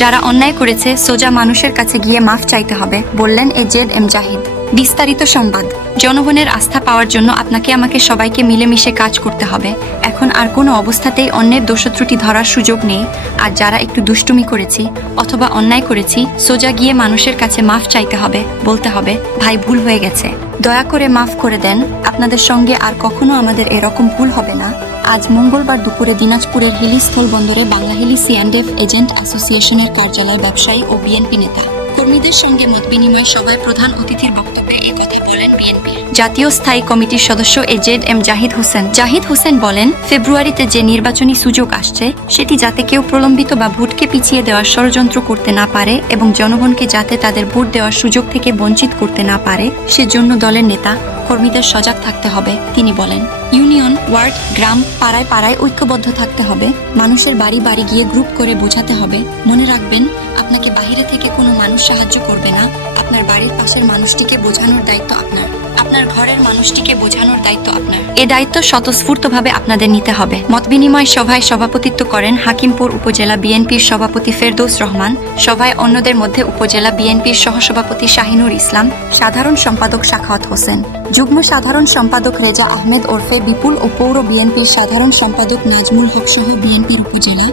যারা অন্যায় করেছে, সোজা মানুষের কাছে গিয়ে মাফ চাইতে হবে, বললেন এ জেড এম জাহিদ। বিস্তারিত সংবাদ। জনগণের আস্থা পাওয়ার জন্য আপনাকে আমাকে সবাইকে মিলেমিশে কাজ করতে হবে। এখন আর কোনো অবস্থাতেই অন্যের দোষত্রুটি ধরার সুযোগ নেই। আর যারা একটু দুষ্টুমি করেছি, অথবা অন্যায় করেছি, সোজা গিয়ে মানুষের কাছে মাফ চাইতে হবে, বলতে হবে, ভাই, ভুল হয়ে গেছে। দয়া করে মাফ করে দেন। আপনাদের সঙ্গে আর কখনো আমাদের এরকম ভুল হবে না। আজ মঙ্গলবার দুপুরে দিনাজপুরের হিলিস্থল বন্দরে বাংলা হিলি সিএনডিএফ এজেন্ট অ্যাসোসিয়েশনের কার্যালয় ব্যবসায়ী ও বিএনপি নেতা কর্মীদের সঙ্গে মত বিনিময় সভায় প্রধান অতিথির বক্তব্যে এই কথা বলেন বিএনপির জাতীয় স্থায়ী কমিটির সদস্য A Z M Zahid Hossain. Zahid Hossain বলেন, ফেব্রুয়ারিতে যে নির্বাচনী সুযোগ আসছে, সেটি যাতে কেউ প্রলম্বিত বা ভোটকে পিছিয়ে দেওয়ার ষড়যন্ত্র করতে না পারে এবং জনগণকে যাতে তাদের ভোট দেওয়ার সুযোগ থেকে বঞ্চিত করতে না পারে, সেজন্য দলের নেতা, কর্মীদের সজাগ থাকতে হবে, তিনি বলেন। ইউনিয়ন, ওয়ার্ড, গ্রাম, পাড়ায় পাড়ায় ঐক্যবদ্ধ থাকতে হবে, মানুষের বাড়ি বাড়ি গিয়ে গ্রুপ করে বোঝাতে হবে। মনে রাখবেন, আপনাকে বাইরে থেকে কোনো মানুষ সাহায্য করবে না, আপনার বাড়ির পাশের মানুষটিকে বোঝানোর দায়িত্ব আপনার। আপনার ঘরের মানুষটিকে বোঝানোর দায়িত্ব আপনার। এ দায়িত্ব স্বতঃস্ফূর্তভাবে আপনাদের নিতে হবে। মত বিনিময় সভায় সভাপতিত্ব করেন হাকিমপুর উপজেলা বিএনপির সভাপতি ফেরদৌস রহমান, সভায় অন্যদের মধ্যে উপজেলা বিএনপির সহসভাপতি শাহিনুর ইসলাম, সাধারণ সম্পাদক শাখাওয়াত হোসেন। যুগ্ম সাধারণ সম্পাদক রেজা আহমেদ ওরফে বিপুল ও পৌর বিএনপির সাধারণ সম্পাদক নাজমুল হক সহ বিএনপির উপজেলা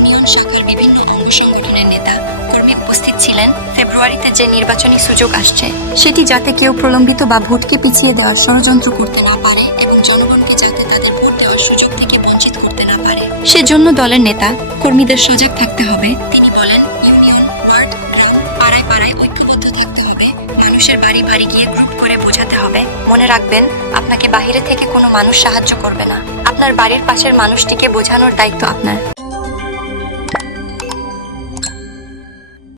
ইউনিয়ন শাখার বিভিন্ন অঙ্গ সংগঠনের নেতা কর্মী উপস্থিত ছিলেন। ফেব্রুয়ারিতে যে নির্বাচনী সুযোগ আসছে, সেটি যাতে কেউ প্রলম্বিত বা ভোটকে পিছিয়ে দেওয়ার ষড়যন্ত্র করতে না পারে এবং জনগণকে যাতে তাদের ভোট দেওয়ার সুযোগ থেকে বঞ্চিত করতে না পারে। সেজন্য দলের নেতা, কর্মীদের সজাগ থাকতে হবে। তিনি বলেন, ইউনিয়ন, ওয়ার্ড পাড়ায় পাড়ায় ঐক্যবদ্ধ থাকতে হবে। মানুষের বাড়ি বাড়ি গিয়ে গ্রুপ করে বোঝাতে হবে। মনে রাখবেন, আপনাকে বাইরে থেকে কোনো মানুষ সাহায্য করবে না। আপনার বাড়ির পাশের মানুষটিকে বোঝানোর দায়িত্ব আপনার।